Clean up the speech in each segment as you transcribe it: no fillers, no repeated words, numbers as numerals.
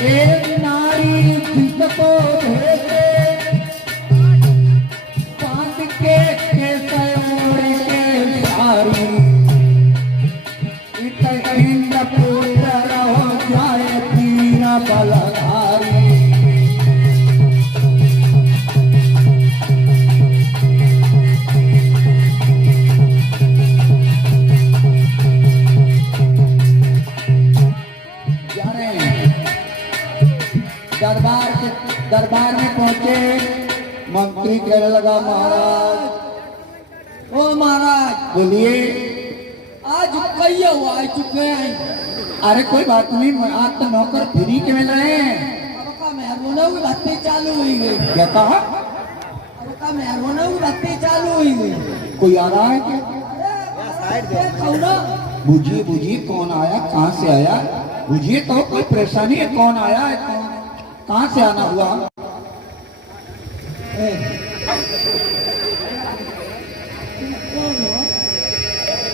एक नारी जिसको भेजे पांच के केसर के सारी इंद पुत्र हो जाए तीन बलधारी। दरबार में पहुंचे, मंत्री कहने लगा महाराज, ओ महाराज बोलिए। आज कई आ चुके हैं। अरे कोई बात नहीं, आज तो नौकर फ्री के मिल रहे हैं। अब का मेहरबाना हुई बातें चालू हुई गई। क्या कहा? अब का मेहरबाना हुई बातें चालू हुई गई। कोई आ रहा है क्या? बुझिए बुझिए, कौन आया, कहाँ से आया? बुझिए तो, कोई परेशानी है? कौन आया है, कहाँ से आना हुआ?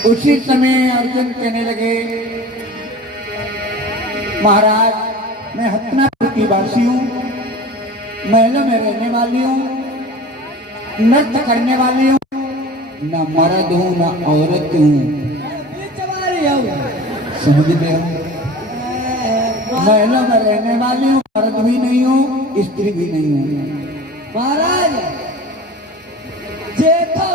उसी समय अर्जुन कहने लगे, महाराज मैं हस्तिनापुर की वासी हूँ, महलों में रहने वाली हूँ, नृत्य करने वाली हूँ, न मर्द हूँ न औरत हूँ, समझ गए हो? महलों में रहने वाली हूँ, मर्द भी नहीं हूँ, स्त्री भी नहीं हूँ। महाराज जेठो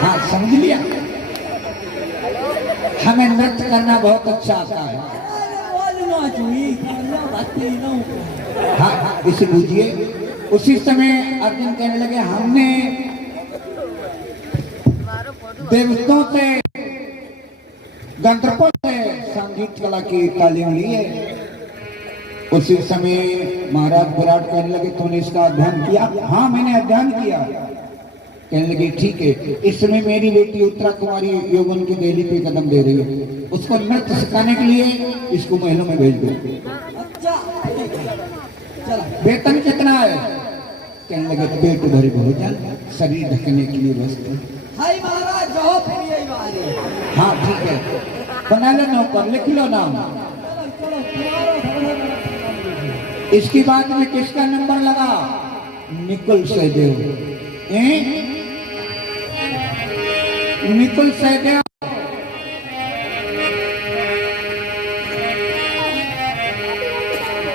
हाँ समझ लिया, हमें नृत्य करना बहुत अच्छा आता है। हाँ हाँ इसे बूझिए। उसी समय अर्जुन कहने लगे, हमने देवताओं से, गंधर्वों से संगीत कला की तालीम ली है। उसी समय महाराज विराट कहने लगे, तूने इसका अध्ययन किया? हाँ मैंने अध्ययन किया। कहने लगे ठीक है, इस समय मेरी बेटी उत्तरा कुमारी यौवन की देहली पे कदम दे रही है, उसको नृत्य सिखाने के लिए इसको महलों में भेज दो। वेतन कितना है? कहने लगे पेट भरे भोजन, शरीर ढकने के लिए वस्त्र। महाराज जाओ फिर यही बात। हाँ ठीक है, बना लो नौकर, लिख लो नाम। इसकी बात में किसका नंबर लगा? निकुल सहदेव। निकुल सहदेव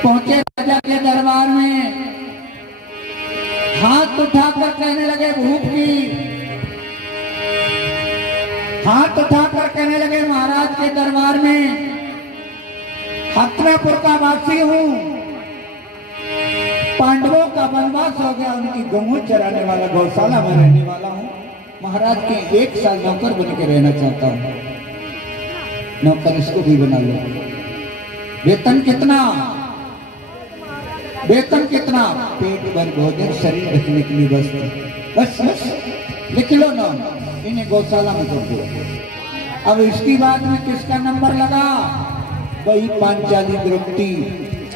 पहुंचे राजा के दरबार में, हाथ उठाकर कहने लगे भूख की, हाथ उठाकर कहने लगे महाराज के दरबार में, हस्तिनापुर का वासी हूँ, पांडवों का वनवास हो गया, उनकी गऊ चराने वाला, गौशाला में रहने वाला हूँ, महाराज के 1 साल नौकर बन के रहना चाहता हूँ। नौकर इसको भी बना लो। वेतन कितना? वेतन कितना? पेट भर भोजन, शरीर ढकने के लिए वस्त्र। बस बस लिख लो नाम, इन्हें गौशाला में कर दो। अब इसकी बात में किसका नंबर लगा? वही पांचाली द्रौपदी,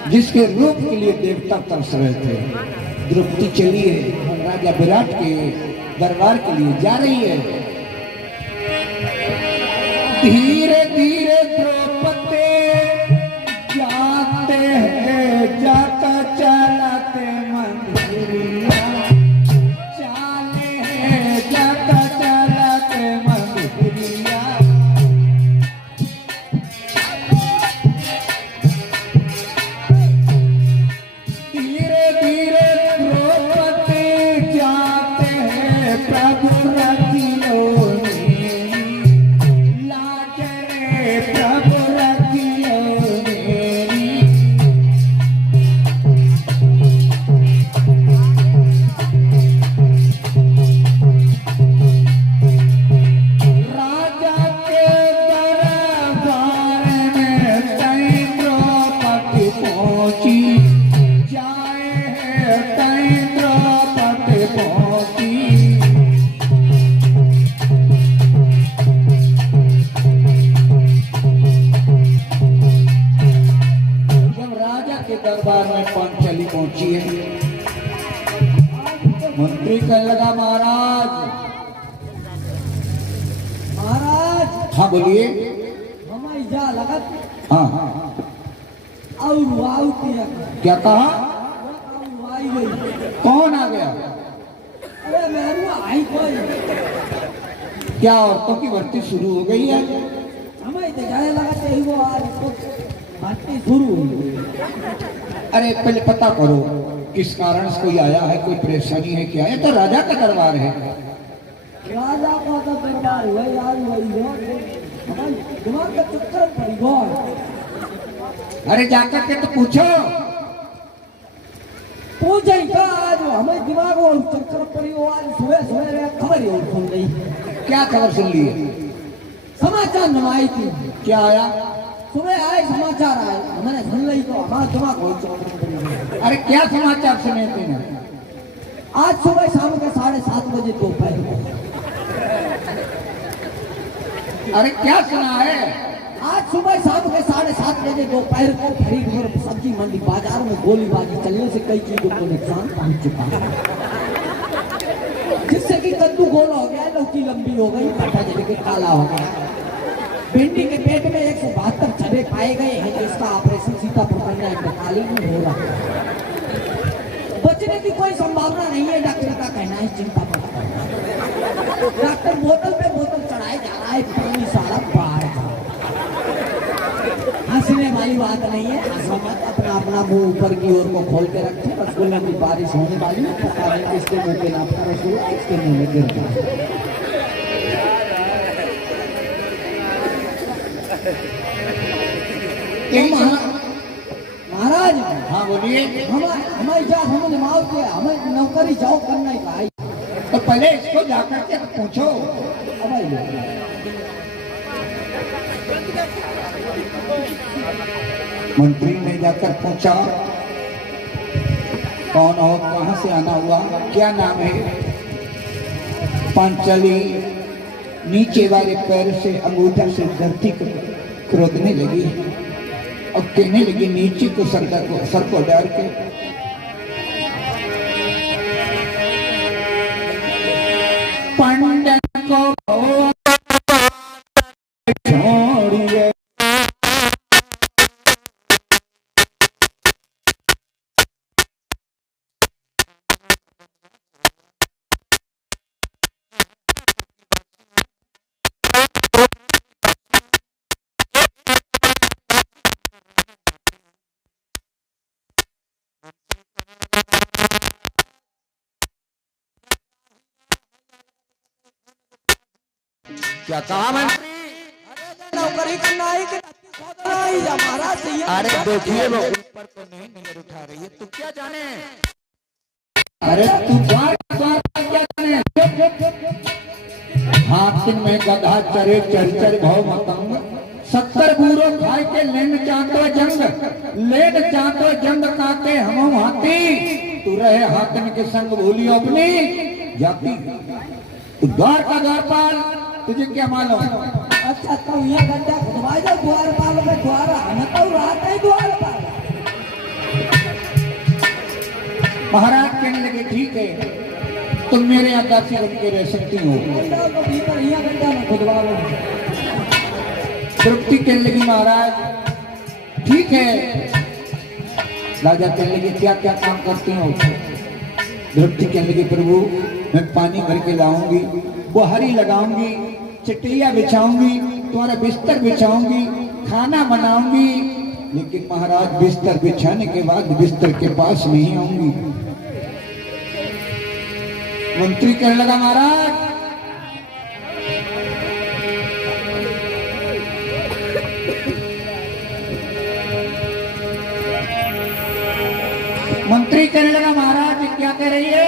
जिसके रूप के लिए देवता तरस रहे थे। द्रौपदी चली है राजा विराट के दरबार के लिए जा रही है। धीरे धीरे द्रौपदी जाते हैं, जाता चलाते मंदिरिया, चाले हैं जाता चलाते मंदिरिया। हाँ बोलिए। हमारी जा लगत हाँ और वाउती है क्या कहा? और आई गई। कौन आ गया? अरे मेहरुआ आई कोई क्या औरतों की भर्ती शुरू हो गई है? हमें तो जाने लगा कि वो आज तो भर्ती शुरू हुई। अरे पहले पता करो किस कारण से कोई आया है, कोई परेशानी है क्या? है तो राजा का दरबार है। राजा का तो दरबार हुआ यार वही हो हमारे दिमाग का चक्कर पड़ी बहुत। अरे जाकर के तो पूछो। पूछे का आज हमें दिमाग वो चक्कर पड़ी वो आज सुबह सुबह खबर ही सुन गई। क्या खबर सुन ली है? समाचार नवाई थी। क्या आया? सुबह आए समाचार आए हमने सुन ली तो हमारा दिमाग बहुत चक्कर पड़ी। अरे क्या समाचार सुने तुमने? आज सुबह शाम के 7:30 बजे दोपहर को। अरे क्या सुना है? आज सुबह शाम के 7:30 बजे दोपहर को फरीदपुर सब्जी मंडी बाजार में गोलीबारी चलने से कई चीजों को नुकसान पहुंच चुका है, जिससे कि कद्दू गोल हो गया, लौकी लंबी हो गई, काटा जल के काला हो गया। भिंडी के पेट में 172 छबे पाए गए हैं, जिसका ऑपरेशन सीतापुर कन्या इंतकाली में हो रहा है। बचने की कोई संभावना नहीं है, डॉक्टर का कहना है। चिंता मत करो, डॉक्टर बोतल पे बोतल चढ़ाए जा रहा है, पानी सारा बाहर जा। हंसने वाली बात नहीं है, हंसो मत, अपना अपना मुंह ऊपर की ओर को खोल के रखें। रसगुल्ले की बारिश होने वाली है, पता नहीं किसके मुंह पे नापता रसगुल्ला किसके मुंह में गिर जाए। महाराज हाँ बोलिए। हमारी जात हमें जमाओ के हमें नौकरी जाओ करना ही भाई। तो पहले इसको जाकर के पूछो। मंत्री ने जाकर पूछा कौन हो, कहाँ से आना हुआ, क्या नाम है? पांचाली नीचे वाले पैर से अंगूठा से धरती को क्रोदने लगी और कहने लगी नीचे को सर को डाल के पंडित को छोड़िए। क्या कहा मंत्री? नौकरी करना ही कि महाराज सही है। अरे देखिए वो ऊपर तो नहीं नजर उठा रही है, तू क्या जाने? अरे तू द्वार क्या जाने? हाथ में गधा चरे चर भाव मतंग 70 बूरो खाए के लेन चांतो जंग काके हम हाथी। तू रहे हाथन के संग भूली अपनी जाति। तू द्वार का द्वारपाल, तुझे क्या मालूम? अच्छा तो यहाँ गड्ढा खुदवाई दो द्वारपाल में, द्वारा न तो रात ही द्वारपाल। महाराज कहने लगे ठीक है, तुम मेरे यहाँ दासी बन के रह सकती हो। तो भीतर यहाँ गड्ढा में खुदवा लो। तृप्ति कहने लगी महाराज ठीक है। राजा कहने लगे क्या क्या काम करती हो? तृप्ति कहने लगी प्रभु मैं पानी भर के लाऊंगी, बुहारी लगाऊंगी, चटिया बिछाऊंगी, तुम्हारा बिस्तर बिछाऊंगी, खाना बनाऊंगी, लेकिन महाराज बिस्तर बिछाने के बाद बिस्तर के पास नहीं आऊंगी। मंत्री कहने लगा महाराज मंत्री कहने लगा महाराज क्या कह रही है?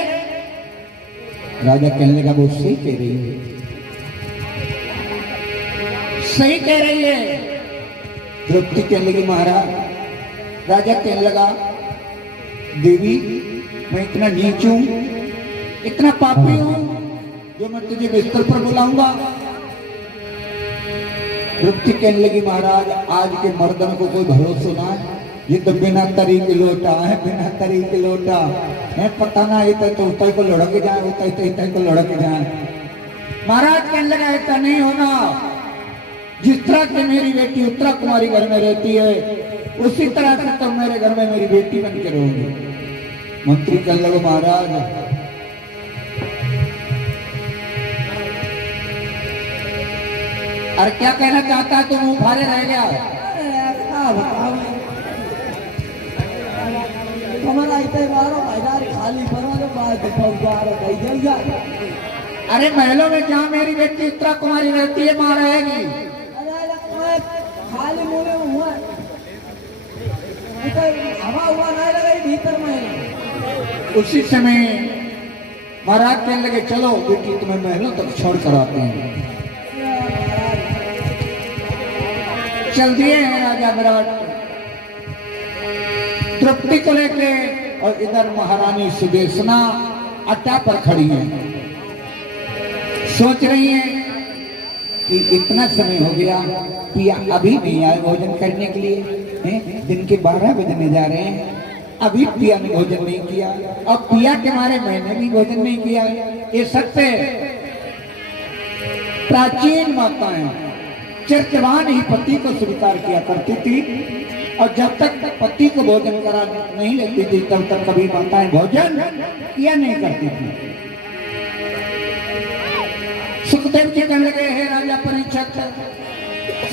राजा कहने लगा वो सही कह रही है, सही कह रही है। द्रौपदी कहने लगी महाराज। राजा कहने लगा देवी मैं इतना नीच हूं, इतना पापी हूं जो मैं तुझे बिस्तर पर बुलाऊंगा? द्रौपदी कहने लगी महाराज आज के मर्दन को कोई भरोसा ना है, ये तो बिना तरी के लोटा है, बिना तरी के लोटा है, पता ना ये तो उतर को लुढ़क जाए, उतर को लुढ़क जाए। महाराज कहने लगा ऐसा नहीं होना, जिस तरह से मेरी बेटी उत्तरा कुमारी घर में रहती है उसी तरह से तुम मेरे घर में मेरी बेटी बन के रहोगी। मंत्री कहने लगे महाराज अरे क्या कहना चाहता है, तुम उभारे रह गया। क्या बताओ तुम्हारा इतने बारो मैदान खाली पड़ा तो बात फौजदार कही जाइए। अरे महलों में जहाँ मेरी बेटी उत्तरा कुमारी रहती है वहां रहेगी। अरे खाली मुंह हुआ हवा हुआ नहीं लगा भीतर में। उसी समय महाराज कहने लगे चलो बेटी तुम्हें महलों तक छोड़ कर आते हैं। चल दिए हैं राजा विराट द्रौपदी को लेके, और इधर महारानी सुदेशना अड्डा पर खड़ी है, सोच रही है कि इतना समय हो गया पिया अभी नहीं आए भोजन करने के लिए, दिन के 12 बजने जा रहे हैं, अभी पिया ने भोजन नहीं किया, और पिया के मारे मैंने भी भोजन नहीं किया। ये सत्य प्राचीन माताएं चरित्रवान ही पति को स्वीकार किया करती थी, और जब तक पति को भोजन करा नहीं लेती थी तब तक कभी माताएं भोजन किया नहीं करती थी। सुखदेव जी कहने लगे हे राजा परीक्षित,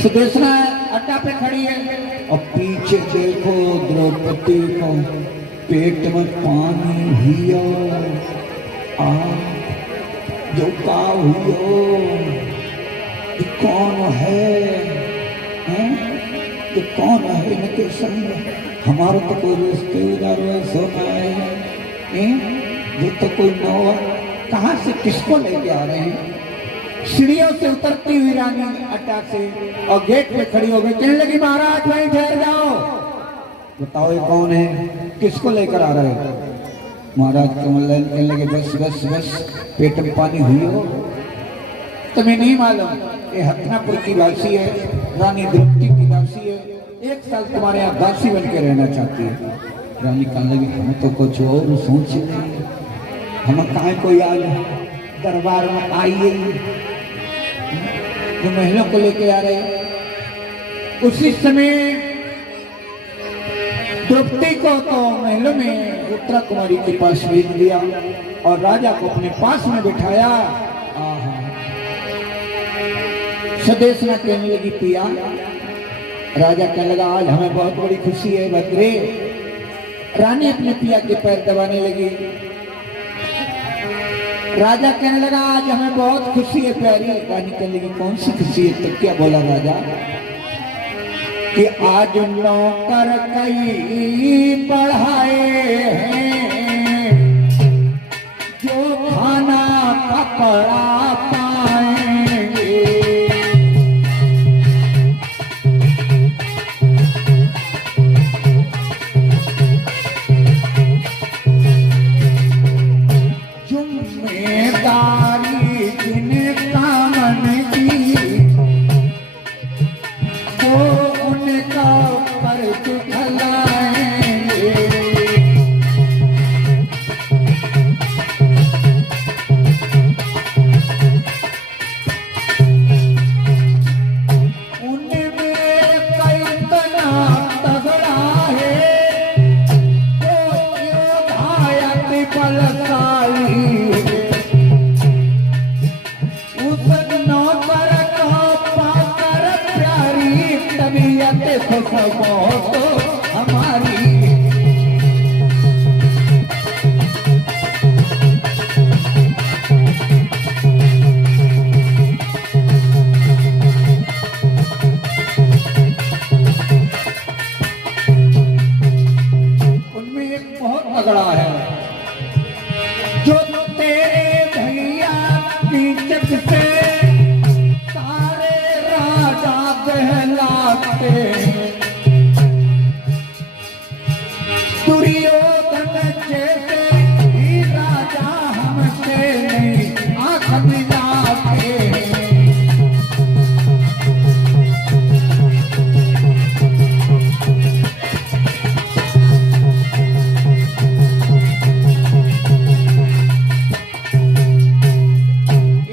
सुदेशना अड्डा पे खड़ी है और पीछे देखो द्रौपदी को पेट में पानी हियो आ जो का हुयो कौन है, ये कौन है इनके संग, हमारा तो कोई रिश्तेदार सोना है, ये तो कोई नौवा कहाँ से किसको लेके आ रहे हैं। सीढ़ियों से उतरती हुई रानी अड्डा से और गेट पे खड़ी हो गई, कहने लगी महाराज वहीं ठहर जाओ, बताओ ये कौन है, किसको लेकर आ रहे हो। महाराज कमल कहने लगे बस बस बस पेट में पानी हुई हो, तुम्हें नहीं मालूम ये हथनापुर की दासी है, रानी द्रौपदी की दासी है, 1 साल तुम्हारे यहाँ दासी बन के रहना चाहती है। रानी कहने लगी हम तो कुछ और सोच नहीं, हम कहा कोई आज दरबार में आइए जो महिला को लेके आ रहे। उसी समय द्रौपदी को तो महलों में उत्तरा कुमारी के पास भेज दिया और राजा को अपने पास में बिठाया। सुदेशना कहने लगी पिया, राजा कहने लगा आज हमें बहुत बड़ी खुशी है भद्रे। रानी अपने पिया के पैर दबाने लगी। राजा कहने लगा आज हमें बहुत खुशी है प्यारी। रानी कहने लगी कौन सी खुशी है, तो क्या बोला राजा कि आज नौकर कई बढ़ाए हैं जो खाना पकड़ा पाएंगे। जिम्मेदारी जिनका मन की वो उनका पर चुकलाएंगे। उनमें कई तना तगड़ा है वो योधायत बलशाली है। उस नौकर को पाकर प्यारी तबीयत खुशबू तो हमारी। उनमें एक बहुत तगड़ा है जो तेरे भैया की जग से सारे राजा बहलाते हैं। दुर्योधन जैसे ही राजा हमसे नहीं आंख मिलाते हैं।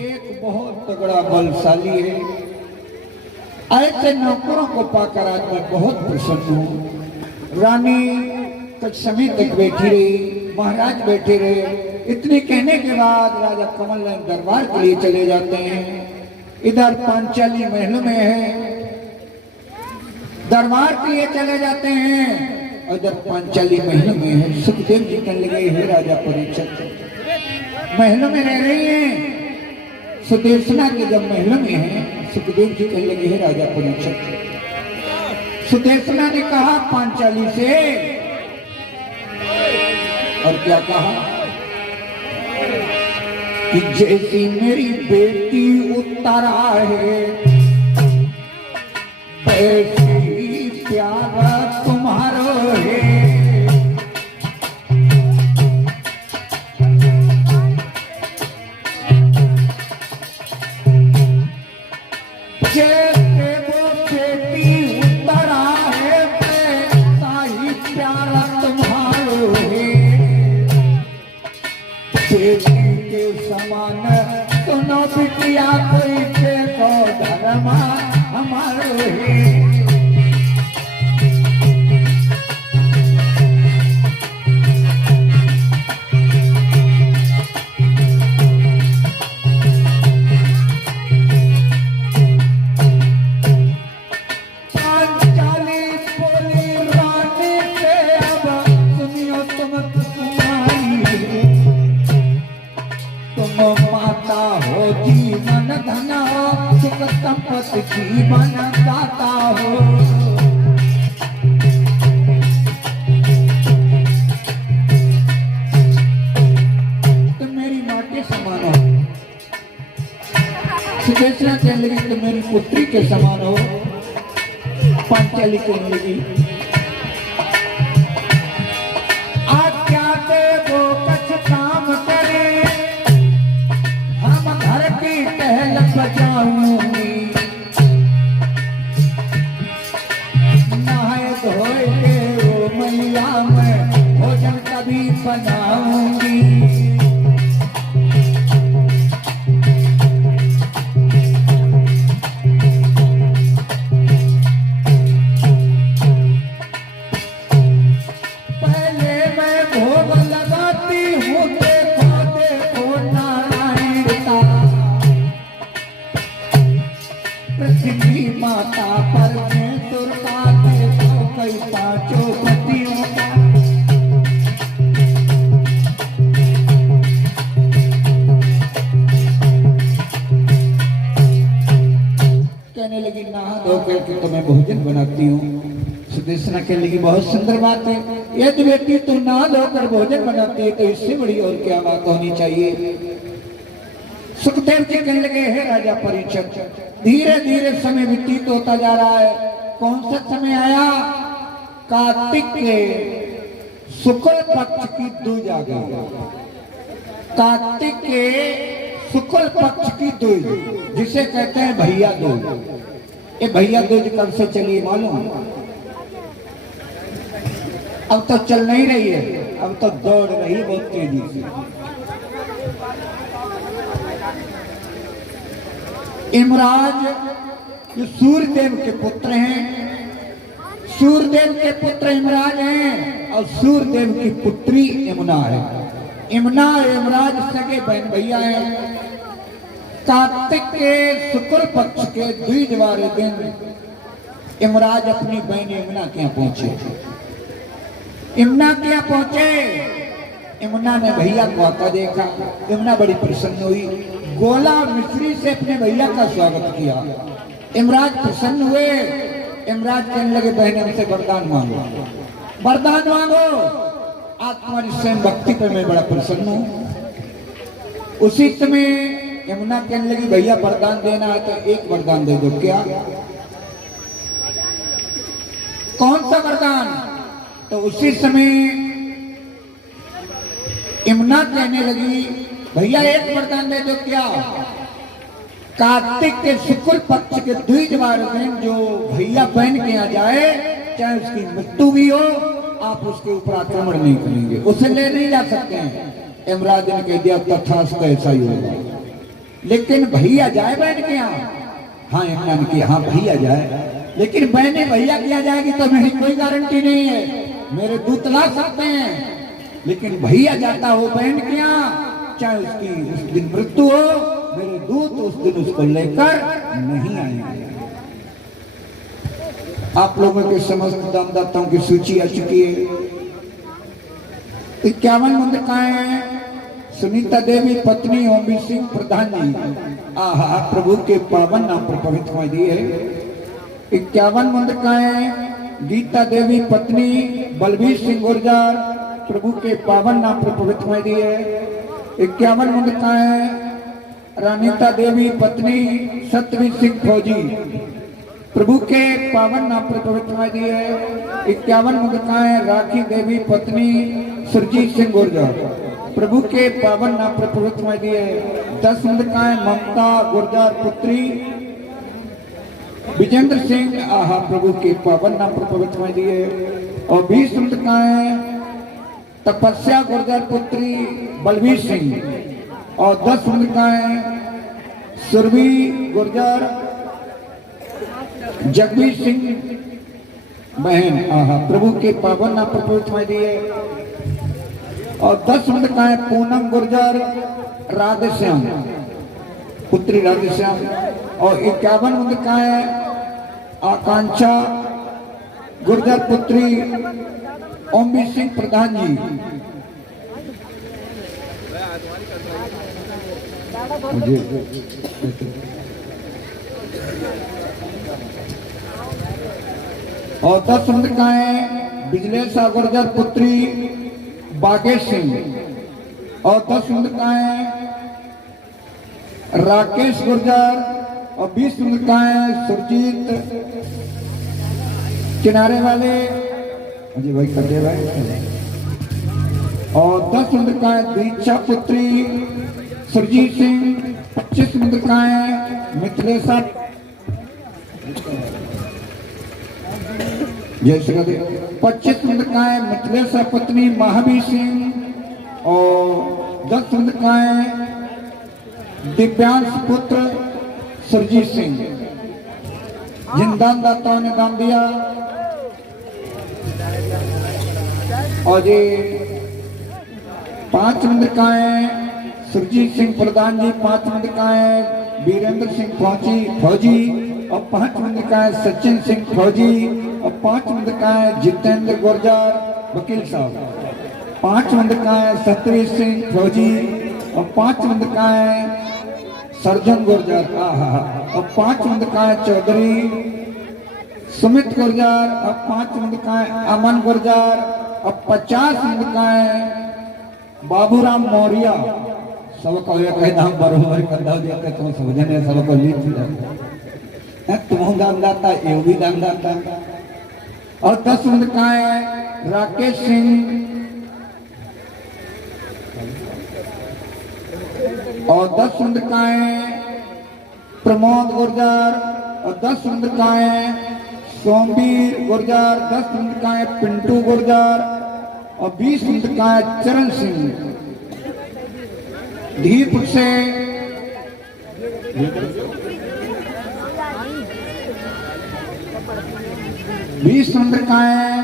एक बहुत तगड़ा बलशाली है ऐसे नौकरों को पाकर आज मैं बहुत प्रसन्न हूँ। रानी कुछ समय तक बैठी रही, महाराज बैठे रहे। इतने कहने के बाद राजा कमल नयन दरबार के लिए चले जाते हैं। इधर पांचाली महल में है, दरबार के लिए चले जाते हैं। और इधर पांचाली महल में है। सुखदेव जी कहने लगे, हे राजा परीक्षित, महल में रह रही हैं। सुदेशना के जब महल में है, सुखदेव जी कहने लगे, हे राजा परीक्षित। सुदेशना ने कहा पांचाली से, और क्या कहा कि जैसी मेरी बेटी उतरा है, ऐसी प्यारा तुम्हारो है। जैसे वो बेटी उतरा है, ऐसा ही प्यारा तुम्हारो है। बेटी के समान सुनो बिटिया, कोई देखो धर्मा हमारो है। संपत्ति जीवन दाता हो। तुम मेरी माँ के समान हो। सुदेशना कहने लगी, तुम मेरी पुत्री के समान हो। पांचाली कहने लगी, आज्ञा दे वो कुछ काम करे, हम घर की टहल बजाऊंगी। धोए के वो मैया में भोजन कभी बनाऊंगी। पहले मैं भोग लगाती हूँ, देखो देखो नारायण का। पृथ्वी माता परमेश्वर का, कई पांचों पतियों का। कहने लगी, नहा धो करके तो मैं भोजन बनाती हूँ। सुदेशना कहने लगी, बहुत सुंदर बात है। यदि बेटी तू नहा धोकर भोजन बनाती है तो इससे बड़ी और क्या बात होनी चाहिए। सुखदेव जी कहने लगे, हे राजा परीक्षित, धीरे धीरे समय व्यतीत होता जा रहा है। कौन सा समय आया? कार्तिक के शुक्ल पक्ष की दूज आ गई। कार्तिक के शुक्ल पक्ष की दूज, जिसे कहते हैं भैया दूज। ये भैया दूज कब से चली मालूम? अब तो चल नहीं रही है, अब तो दौड़ रही है बहुत तेजी से। यमराज जो सूर्यदेव के पुत्र हैं, सूर्यदेव के पुत्र यमराज हैं और सूर्यदेव की पुत्री यमुना है। यमुना और यमराज सगे बहन भैया हैं। कार्तिक के शुक्ल पक्ष के द्विज वाले दिन यमराज अपनी बहन यमुना के यहाँ पहुंचे। यमुना के यहाँ पहुंचे, यमुना ने भैया को आता देखा। यमुना बड़ी प्रसन्न हुई, गोला और मिश्री से अपने भैया का स्वागत किया। यमराज प्रसन्न हुए। यमराज कहने लगे, बहन हमसे वरदान मांगो, वरदान मांगो। आज तुम्हारी स्वयं भक्ति पर मैं बड़ा प्रसन्न हूँ। उसी समय यमुना कहने लगी, भैया वरदान देना है तो एक वरदान दे दो। क्या? कौन सा वरदान? तो उसी समय यमुना कहने लगी, भैया एक वरदान दे दो। क्या? कार्तिक के शुक्ल पक्ष के द्विज वाले दिन जो भैया बहन के यहाँ जाए, चाहे उसकी मृत्यु भी हो, आप उसके ऊपर आक्रमण नहीं करेंगे, उसे ले नहीं जा सकते हैं। यमराज ने कह दिया, तथास्तु, ऐसा ही होगा। लेकिन भैया जाए बहन के यहाँ हाँ एक नाम की हाँ भैया जाए, लेकिन बहने भैया किया जाएगी तो मेरी कोई गारंटी नहीं है। मेरे दूत ला सकते हैं, लेकिन भैया जाता हो बहन के यहाँ, चाहे उसकी उस दिन मृत्यु हो, मेरे दूत उस दिन उसको लेकर नहीं आएंगे। आप लोगों के समस्त दानदाताओं की सूची आ चुकी है। 51 मंदिर कहाँ है? सुनीता देवी पत्नी ओमी सिंह प्रधान जी, आहा प्रभु के पावन नाम पर पवित्र हुई दी है। 51 मंदिर कहाँ है? गीता देवी पत्नी बलबीर सिंह गुर्जर, प्रभु के पावन नाम पर पवित्र हुई दी है। 51 मंदिर कहाँ है? रानीता देवी पत्नी सतवीर सिंह फौजी, प्रभु के पावन नाम पर पवित्र हुई दी है। 51 मंदिर कहाँ है? राखी देवी पत्नी सुरजीत सिंह गुर्जर, प्रभु के पावन नाम पर पवित्र हुई दी है। 10 मंदिर कहाँ है? ममता गुर्जर पुत्री विजेंद्र सिंह, आहा प्रभु के पावन नाम पर पवित्र हुई दी है। और 20 मंदिर कहाँ है? तपस्या गुर्जर पुत्री बलबीर सिंह। और 10 मंदिर कहाँ है? सुरभि गुर्जर जगबीर सिंह बहन, आहा प्रभु के पावन नाम पर पवित्र हुई दी है। और 10 मंदिर कहाँ है? पूनम गुर्जर राधेश्याम पुत्री राधेश्याम। और 51 मंदिर कहाँ है? आकांक्षा गुर्जर पुत्री ओमवीर सिंह प्रधान जी। और 10 मंदिर कहाँ है? बिजलेशा गुर्जर पुत्री बागेश सिंह। और 10 मंदिर कहाँ है? राकेश गुर्जर। और 20 मंदिर कहाँ है? सुरजीत किनारे वाले जी भाई करते भाई। और 10 मंदिर कहाँ है? दीक्षा पुत्री सुरजीत सिंह। 25 मंदिर कहाँ है? मिथिलेशा जय श्री राधे। 25 मंदिर कहाँ है? मिथिलेशा पत्नी महावीर सिंह। और 10 मंदिर कहाँ है? दिव्यांश पुत्र सुरजीत सिंह। जिन दानदाताओं ने दान दिया, और ये 5 मंदिर कहाँ है? सुरजीत सिंह प्रधान जी। 5 मंदिर कहाँ है? वीरेंद्र सिंह फौजी। और 5 मंदिर कहाँ है? सचिन सिंह फौजी। और 5 मंदिर कहाँ है? जितेंद्र गुर्जर वकील साहब। 5 मंदिर कहाँ है? सतवीर सिंह फौजी। और 5 मंदिर कहाँ है? सर्जन गुर्जर, आहा। और 5 मंदिर कहाँ है? चौधरी सुमित गुर्जर। और 5 मंदिर कहाँ है? अमन गुर्जर। और 50 मंदिर कहाँ है? बाबूराम मौर्य। सबको कहे नाम बरोबर कर देते तुम समझने सबको लिख तुम दानदाता ये भी दानदाता। और 10 मंदिर कहाँ है? राकेश सिंह। और 10 मंदिर कहाँ है? प्रमोद गुर्जर। और 10 मंदिर कहाँ है? सोमवीर गुर्जर। 10 मंदिर कहाँ है? पिंटू गुर्जर। और 20 मंदिर कहाँ है? चरण सिंह धीरपुर से। 20 मंदिर कहाँ है?